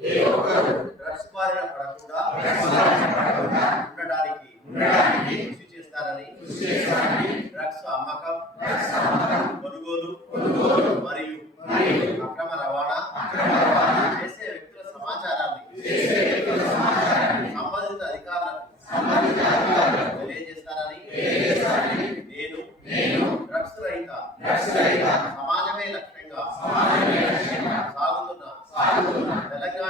drugs బారిన పడకుండా ఉండడానికి కృషి చేస్తారని డ్రగ్స్ అమ్మకం, కొనుగోలు మరియు అక్రమ రవాణా చేసే వ్యక్తుల సమాచారాన్ని సంబంధిత అధికారులకు తెలియజేస్తారని నేను డ్రగ్స్ రహిత సమాజమే లక్ష్యంగా సాగుతున్న తెలంగాణ